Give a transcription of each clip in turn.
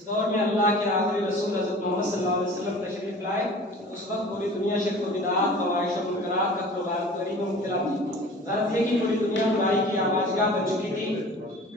اس دور میں اللہ کے آخری رسول حضرت محمد صلی اللہ علیہ وسلم تشریف لائے، اس وقت پوری دنیا شرک و بدعات، فواحش و منکرات، قتل و غارت میں مبتلا تھی۔ غرض یہ کہ پوری دنیا برائی کی آماجگاہ بن چکی تھی۔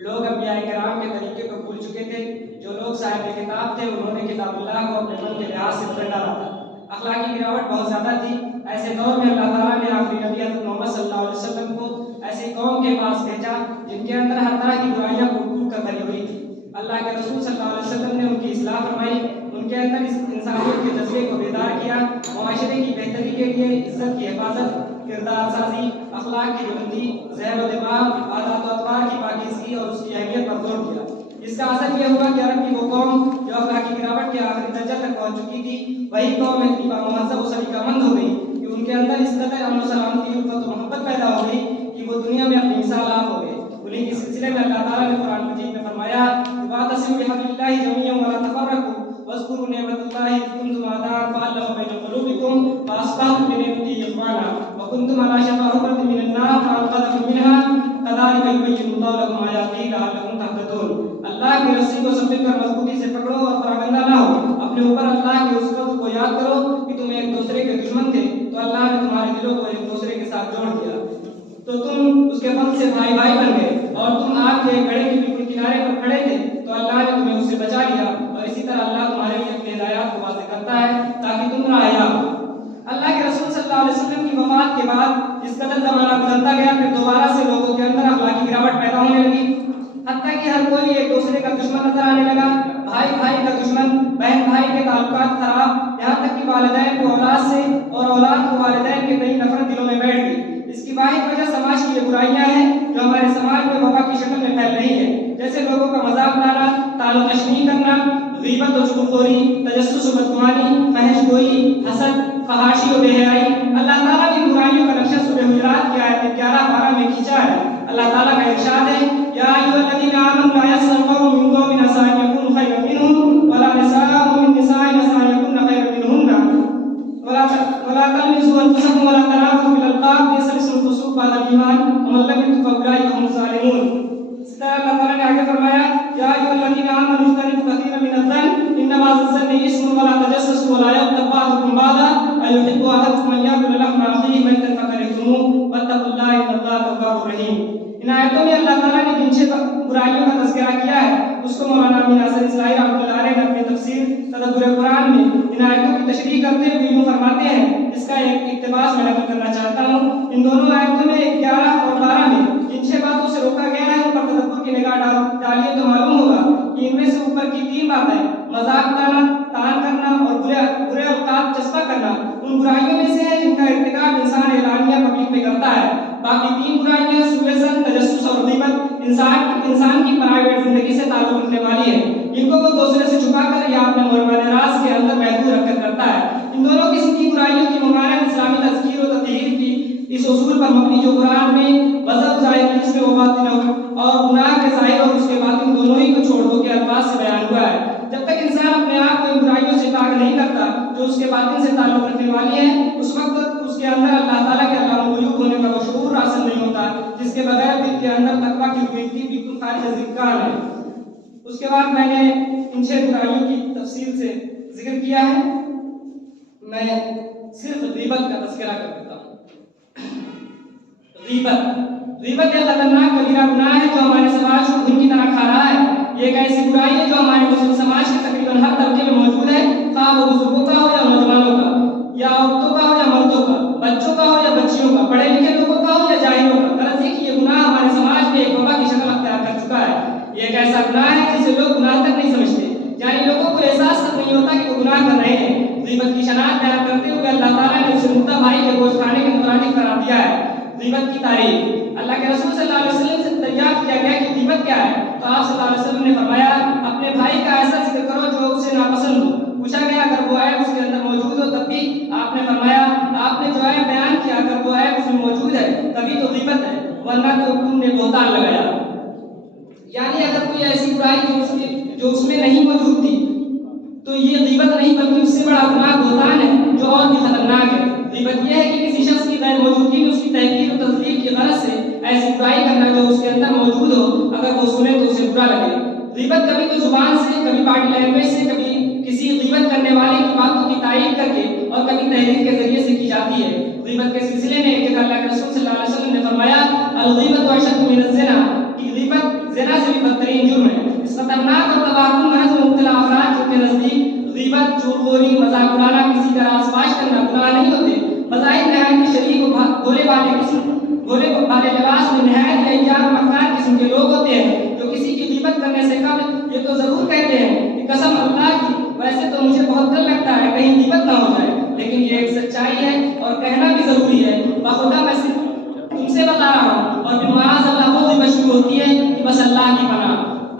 لوگ انبیاء کرام کے طریقے کو بھول چکے تھے۔ جو لوگ صاحب کتاب تھے انہوں نے کتاب اللہ کو اپنے من کے لحاظ سے پلٹ ڈالا تھا۔ اخلاقی گراوٹ بہت زیادہ تھی۔ ایسے دور میں اللہ تعالیٰ نے آخری نبی حضرت محمد صلی اللہ علیہ وسلم کو ایسی قوم کے پاس بھیجا جن کے اندر ہر طرح کی برائیاں کھل کر بھری ہوئی تھی۔ اللہ کے رسول صلی اللہ علیہ وسلم نے ان کی اصلاح فرمائی، ان کے اندر انسانیت کے جذبے کو بیدار کیا، معاشرے کی بہتری کے لیے عزت کی حفاظت، کردار سازی، اخلاق کی بلندی، ذہن و دماغ، عادات و اطوار کی پاکیزگی اور اس کی اہمیت پر زور دیا۔ اس کا اثر یہ ہوا کہ عرب کی وہ قوم جو اخلاقی گراوٹ کے آخری درجہ تک پہنچ چکی تھی، وہی قوم اتنی مہذب و سلیقہ مند ہو گئی کہ ان کے اندر اس قدر امن و سلامتی، الفت و محبت پیدا ہو گئی کہ وہ دنیا میں اپنی مثال آپ ہو گئے۔ انہیں کے سلسلے میں اللہ تعالیٰ نے قرآن مجید میں فرمایا، واعتصموا بحبل اللہ جميعا ولا تفرقوا واذكروا نعمة الله إذ كنتم أعداء فألف بين قلوبكم فأصبحتم بنعمته إخوانا وكنتم على شفا حفرة من النار فأنقذكم منها كذلك يبين الله لكم آياته لعلكم تهتدون۔ اللہ کی رسی کو سمجھ کر مضبوطی سے پکڑو اور پراگندہ نہ ہو۔ اپنے اوپر اللہ کے اس وقت کو یاد کرو کہ تم ایک دوسرے کے دشمن تھے تو اللہ نے تمہارے دلوں کو ایک دوسرے کے ساتھ جوڑ دیا، تو تم اس کے فضل سے بھائی بھائی بن گئے، اور تم آگ کے گڑھے کے بالکل کنارے پر کھڑے تھے تو اللہ نے تمہیں اس سے بچا لیا، اور اسی طرح اللہ تمہارے لیے اپنے ہدایات کو واضح کرتا ہے تاکہ تم راہیاب ہو۔ اللہ کے رسول صلی اللہ علیہ وسلم کی وفات کے بعد اس قدر زمانہ گزرتا گیا، پھر دوبارہ سے لوگوں کے اندر اخلاقی گراوٹ پیدا ہونے لگی، حتیٰ کہ ہر کوئی ایک دوسرے کا دشمن نظر آنے لگا، بھائی بھائی کا دشمن، بہن بھائی کے تعلقات خراب، یہاں تک کہ والدین کو اولاد سے اور اولاد کو والدین کے تئیں نفرت دلوں میں بیٹھ گئی۔ اس کی واحد وجہ سماج کی یہ برائیاں ہیں جو ہمارے سماج میں وبا کی شکل میں پھیل رہی ہے، جیسے لوگوں کا مذاق اڑانا، طعن و تشنیع کرنا، غیبت و چغلخوری، تجسس و بدگمانی، فحش گوئی، حسد، فحاشی و بے حیائی۔ اللہ تعالیٰ نے برائیوں کا نقشہ سورہ حجرات کی آیت 11-12 میں کھینچا ہے۔ اللہ تعالیٰ کا ارشاد ہے، یا ایھا الذین آمنوا لا یسخر قوم من قوم عسى ان یکونوا خیرا منهم ولا نساء من نساء عسى ان یکن خیرا منهن ولا تلمزوا انفسکم ولا تنابزوا بالالقاب بئس الاسم الفسوق بعد الایمان ومن لم یتب فاولئک هم الظالمون۔ اس طرح اللہ تعالیٰ نے آگے فرمایا، یا ایھا الذین آمنوا اجتنبوا کثیرا من الظن ان بعض الظن اسم ولا تجسسوا ولا یغتب بعضکم بعضا ایحب احدکم ان یاکل لحم اخیہ میتا فکرہتموہ واتقوا اللہ ان اللہ تواب رحیم۔ ان آیتوں میں اللہ تعالیٰ نے جن 6 برائیوں کا تذکرہ کیا ہے اس کو مولانا امین ناصر اسلائی رحمۃ اللہ علیہ نے اپنی تفسیر تدبر قرآن میں ان آیتوں کی تشریح کرتے ہوئے یوں فرماتے ہیں، اس کا ایک اقتباس میں نقل کرنا چاہتا ہوں۔ ان دونوں آیتوں میں 11 اور 12 میں جن 6 باتوں سے روکا گیا ہے ان پر تدبر کی نگاہ ڈالیے تو معلوم ہوگا کہ ان میں سے اوپر کی 3 باتیں، مذاق اڑانا، طعن کرنا اور برے القاب چسپاں کرنا، ان برائیوں میں سے ہے جن کا ارتکاب انسان اعلانیہ پبلک میں کرتا ہے۔ باقی 3 برائیاں سوء تجسس اور غیبت انسان کی پرائیویٹ زندگی سے تعلق رکھنے والی ہے، ان کو وہ دوسرے سے چھپا کر یا اپنے مہمان راز کے اندر محدود رکھ کر کرتا ہے۔ ان دونوں قسم کی برائیوں کی ممانعت اسلامی تذکیر و تطہیر کی اس اصول پر مبنی جو قرآن میں وضع ظاہر جس میں وہ باطن اور گناہ کے ظاہر اور اس کے باطن دونوں ہی کو چھوڑ دو کے الفاظ سے بیان ہوا ہے۔ جب تک انسان اپنے آپ کو ان برائیوں سے پاک نہیں کرتا جو اس کے باطن سے تعلق رکھنے والی ہیں، اس وقت اس کے اندر اللہ تعالیٰ کے علام الغیوب ہونے کا وہ شعور حاصل نہیں ہوتا، جس کے بغیر دل کے اندر تقویٰ کی رویدگی بالکل خارج ذکر ہے۔ اس کے بعد میں نے ان 6 برائیوں کی تفصیل سے ذکر کیا ہے، میں صرف غیبت کا تذکرہ کر دیتا ہوں۔ غیبت ایک خطرناک کبیرہ گناہ ہے جو ہمارے سماج کو گھن کی طرح کھا رہا ہے۔ یہ ایک ایسی برائی ہے جو ہمارے مسلم سماج کے تقریباً ہر طبقے میں موجود ہے، خواہ وہ بزرگوں کا ہو یا نوجوانوں کا، یا عورتوں کا ہو یا مردوں کا، بچوں کا ہو یا بچیوں کا، پڑھے لکھے لوگوں کا ہو یا جاہلوں کا۔ غرض یہ کہ یہ گناہ ہمارے سماج میں ایک وبا کی شکل اختیار کر چکا ہے۔ یہ ایک ایسا گناہ ہے جسے لوگ گناہ تک نہیں سمجھتے، یعنی لوگوں کو احساس تک نہیں ہوتا کہ وہ گناہ کر رہے ہیں۔ غیبت کی شناخت بیان کرتے ہوئے اللہ تعالیٰ نے اسے مردہ بھائی کے گوشت کھانے کے مترادف قرار دیا ہے۔ غیبت کی تعریف اللہ کے رسول صلی اللہ علیہ وسلم سے دریافت کیا گیا کہ غیبت کیا ہے، تو آپ صلی اللہ علیہ وسلم نے فرمایا، اپنے بھائی کا ایسا ذکر کرو جو اسے ناپسند ہو۔ پوچھا گیا اگر وہ عیب اس کے اندر موجود ہو تب بھی؟ آپ نے فرمایا، آپ نے جو عیب بیان کیا اگر وہ عیب اس میں موجود ہے تبھی تو غیبت ہے، ورنہ تو تم نے بہتان لگایا۔ یعنی اگر کوئی ایسی برائی جو اس میں نہیں موجود تھی تو یہ غیبت نہیں بلکہ اس سے بڑا گناہ بہتان ہے جو اور بھی خطرناک ہے۔ غیبت یہ ہے کہ کسی شخص کی غیر موجودگی میں اس کی تحقیر و تصدیق کی غرض سے ایسی برائی کرنا جو اس کے اندر موجود ہو، اگر وہ سنے تو اسے برا لگے۔ غیبت کبھی تو زبان سے، کبھی باڈی لینگویج سے کبھی کسی غیبت کرنے والے کی باتوں کی تائید کر کے اور کبھی تحریر کے ذریعے سے کی جاتی ہے۔ غیبت کے سلسلے میں ایک جگہ اللہ کے رسول صلی اللہ علیہ وسلم نے فرمایا الغیبت اشد من الزنا، کہ غیبت زنا سے بھی بدترین جرم ہے۔ اس خطرناک اور تباہ مرض میں مبتلا افراد جو کے نزدیک غیبت، چغل خوری، مذاق اڑانا، کسی کا راز فاش کرنا گناہ نہیں ہوتے، بظاہر نہایت شریف و بھولے والے لباس میں نہایت ایام مکان قسم کے لوگ ہوتے ہیں جو کسی کی غیبت کرنے سے قبل یہ تو ضرور کہتے ہیں کہ قسم اللہ کی ویسے تو مجھے بہت ڈر لگتا ہے کہیں غیبت نہ ہو جائے، لیکن یہ ایک سچائی ہے اور کہنا بھی ضروری ہے۔ بخدا میں صرف تم سے بتا رہا ہوں اور پھر معاذ اللہ وہ بھی مشہور ہوتی ہے کہ بس اللہ کی پناہ۔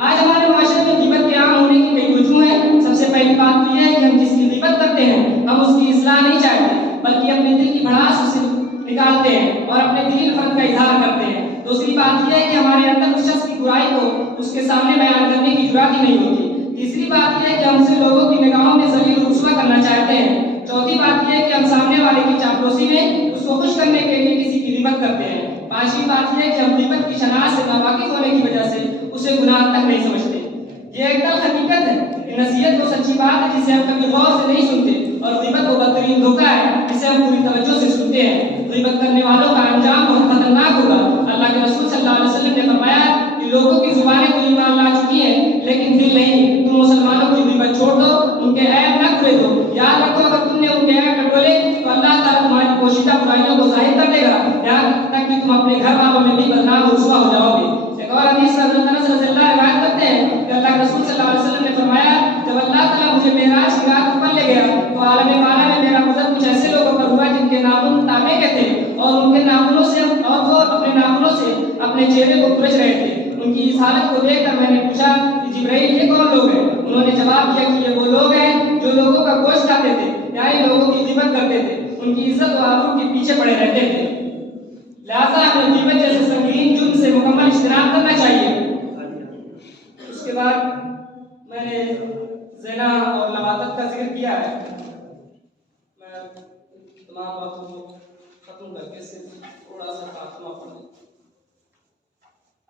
آج ہمارے معاشرے میں غیبت کے عام ہونے کی کئی وجوہ ہیں۔ سب سے پہلی بات تو یہ ہے کہ ہم جس کی غیبت کرتے ہیں ہم اس کی اصلاح نہیں چاہتے بلکہ اپنے دل کی بھڑاس اسے نکالتے ہیں اور اپنے دلی نفرت کا اظہار کرتے ہیں۔ دوسری بات یہ ہے کہ ہمارے اندر اس شخص کی برائی کو اس کے سامنے بیان کرنے کی جرات ہی نہیں ہوتی۔ تیسری بات یہ ہے کہ ہم اسے لوگوں کی نگاہوں میں ذلیل و رسوا کرنا چاہتے ہیں۔ چوتھی بات یہ ہے کہ ہم سامنے والے کی چاپلوسی میں اس کو خوش کرنے کے لیے کسی کی غیبت کرتے ہیں۔ پانچویں بات یہ ہے کہ ہم غیبت کی شناخت سے ناواقف ہونے کی وجہ سے اسے گناہ تک نہیں سمجھتے۔ یہ ایک تلخ حقیقت ہے کہ نصیحت وہ سچی بات ہے جسے ہم کبھی غور سے نہیں سنتے، اور غیبت وہ بدترین دھوکہ ہے جسے ہم پوری توجہ سے سنتے ہیں۔ غیبت کرنے والوں کا انجام بہت خطرناک ہوگا۔ اللہ کے رسول صلی اللہ علیہ وسلم نے فرمایا کہ لوگوں کی زبانیں تو ایمان لا چکی ہیں لیکن دل نہیں۔ تم مسلمانوں کی غیبت چھوڑ دو، ان کے عیب نہ کھلے دو۔ یاد رکھو اگر تم نے ان کے عیب ٹٹولے تو اللہ تعالیٰ تمہاری پوشیدہ برائیوں کو ظاہر کر دے گا، یہاں تک کہ تم اپنے گھر والوں میں بھی بدنام و رسوا ہو جاؤ گے۔ ایک اور حدیث میں حضرت انس رضی اللہ روایت کرتے ہیں کہ اللہ کے رسول صلی اللہ علیہ وسلم نے فرمایا جب اللہ تعالیٰ مجھے معراج کی رات اوپر لے گیا تو عالم بالا میں میرا گزر کچھ ایسے لوگوں پر ہوا جن کے ناخن تانبے کے تھے اور ان کے ناخنوں سے اور وہ اپنے ناخنوں سے اپنے چہرے کو کھرچ رہے تھے۔ ان کی اس حالت کو دیکھ کر میں نے پوچھا کہ جبرائیل یہ کون لوگ ہیں؟ انہوں نے جواب دیا کہ یہ وہ لوگ ہیں جو لوگوں کا گوشت کھاتے تھے، یعنی لوگوں کی غیبت کرتے تھے، ان کی عزت و آبرو کے پیچھے پڑے رہتے تھے۔ لہذا ہمیں غیبت جیسے سنگین جرم سے مکمل اجتناب کرنا چاہیے۔ اس کے بعد میں نے زنا اور لواطت کا ذکر کیا ہے۔ میں تمام باتوں کو ختم کر کے صرف تھوڑا سا خاتمہ پڑھ لوں۔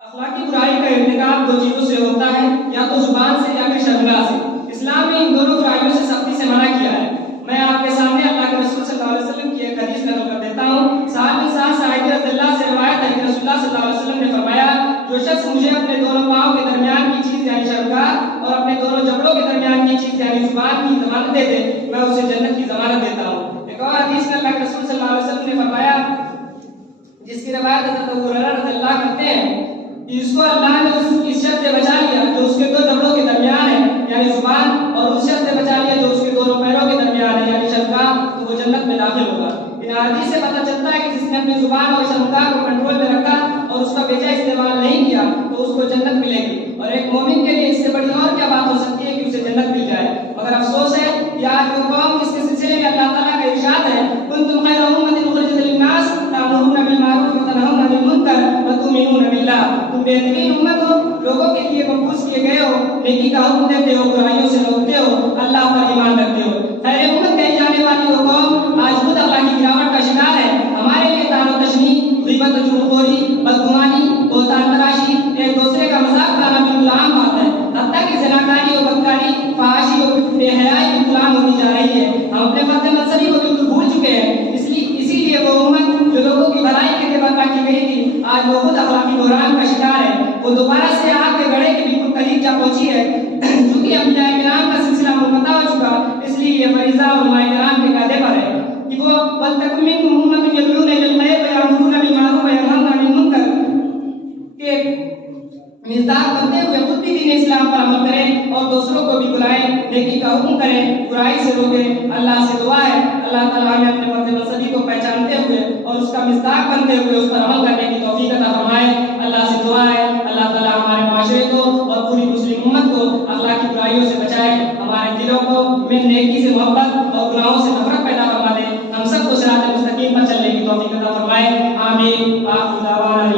اخلاقی برائی کا ارتکاب دو چیزوں سے ہوتا ہے، یا تو زبان سے یا پھر شرمگاہ سے۔ اسلام نے ان دونوں برائیوں سے سختی سے منع کیا ہے۔ میں آپ کے سامنے اللہ کے رسول صلی اللہ علیہ وسلم کی ایک حدیث نقل کر دیتا ہوں۔ سعد بن سعد ساعدی رضی اللہ سے روایت ہے کہ رسول اللہ صلی اللہ علیہ وسلم نے فرمایا جو شخص مجھے اپنے دونوں پاؤں کے درمیان کی چیز یعنی شرمگاہ اور اپنے دونوں جبڑوں کے درمیان کی چیز یعنی زبان کی ضمانت دے دے میں اسے جنت کی ضمانت دیتا ہوں۔ ایک اور حدیث میں اللہ کے رسول صلی اللہ علیہ وسلم نے فرمایا جس کی روایت حضرت ابو ہریرہ رضی اللہ کرتے ہیں کہ اس کو اللہ نے اس شخص سے بچا لیا جو اس کے دو جبڑوں کے درمیان ہے یعنی زبان، اور اس شخص سے بچا لیا جو اس کے دونوں پیروں کے درمیان ہے یعنی شرمگاہ، تو وہ جنت میں داخل ہوگا۔ ان حدیث سے پتہ چلتا ہے کہ جس نے اپنی زبان اور شرمگاہ کو کنٹرول میں رکھا اور اس کا بے جا استعمال نہیں کیا تو اس کو جنت ملے گی، اور ایک مومن کے لیے اس سے بڑی اور کیا بات ہو سکتی ہے کہ اسے جنت مل جائے۔ مگر افسوس ہے کہ آج وہ قوم جس کے سلسلے میں اللہ تعالیٰ کا ارشاد ہے کنتم خیر امۃ اخرجت للناس تأمرون بالمعروف وتنہون عن المنکر وتؤمنون باللہ، تم بہترین امت ہو، لوگوں کے لیے مبعوث کیے گئے ہو، نیکی کا حکم دیتے ہو، برائیوں سے روکتے ہو، اللہ پر ایمان رکھتے ہو۔ خیر امت کہی جانے والی وہ قوم آج خود اخلاقی گراوٹ کا شکار ہے۔ ہمارے لیے طعن و تشنیع، غیبت و چغلخوری، بدگمانی، بہتان تراشی، ایک دوسرے کا مذاق اڑانا بالکل عام بات ہے، حتیٰ کہ زناکاری و بدکاری، فحاشی و بے حیائی بالکل عام ہوتی جا رہی ہے۔ ہم اپنے فرد مذہبی کو بالکل بھول چکے ہیں، اسی لیے وہ امت جو لوگوں کی بھلائی کے لیے برپا کی گئی تھی آج وہ خود اخلاقی بحران کا شکار ہے۔ وہ دوبارہ سے آگ کے گڑھے کے بالکل قریب جا پہنچی ہے۔ چونکہ انبیاء کرام کا سلسلہ منقطع ہو چکا، اس لیے یہ فریضہ علماء کرام کے کندھے پر ہے کہ وہ وَلْتَكُن مِّنكُمْ أُمَّةٌ يَدْعُونَ إِلَى الْخَيْرِ وَيَأْمُرُونَ بِالْمَعْرُوفِ وَيَنْهَوْنَ عَنِ الْمُنكَرِ کہ مزداق بنتے ہوئے خود بھی دین اسلام پر عمل کریں اور دوسروں کو بھی بلائیں، نیکی کا حکم کریں، برائی سے روکیں۔ اللہ سے دعا ہے اللہ تعالیٰ ہمیں اپنے فرد مذہبی کو پہچانتے ہوئے اور اس کا مصداق بنتے ہوئے اس پر عمل کرنے کی توفیق عطا فرمائے۔ اللہ سے دعا ہے اللہ تعالیٰ ہمارے معاشرے کو اور پوری مسلم امت کو اخلاقی برائیوں سے بچائے، ہمارے دلوں کو میں نیکی سے محبت اور گناہوں سے نفرت پیدا فرما دے، ہم سب کو صراط مستقیم پر چلنے کی توفیق عطا فرمائے۔ آمین۔ آخر دعوانا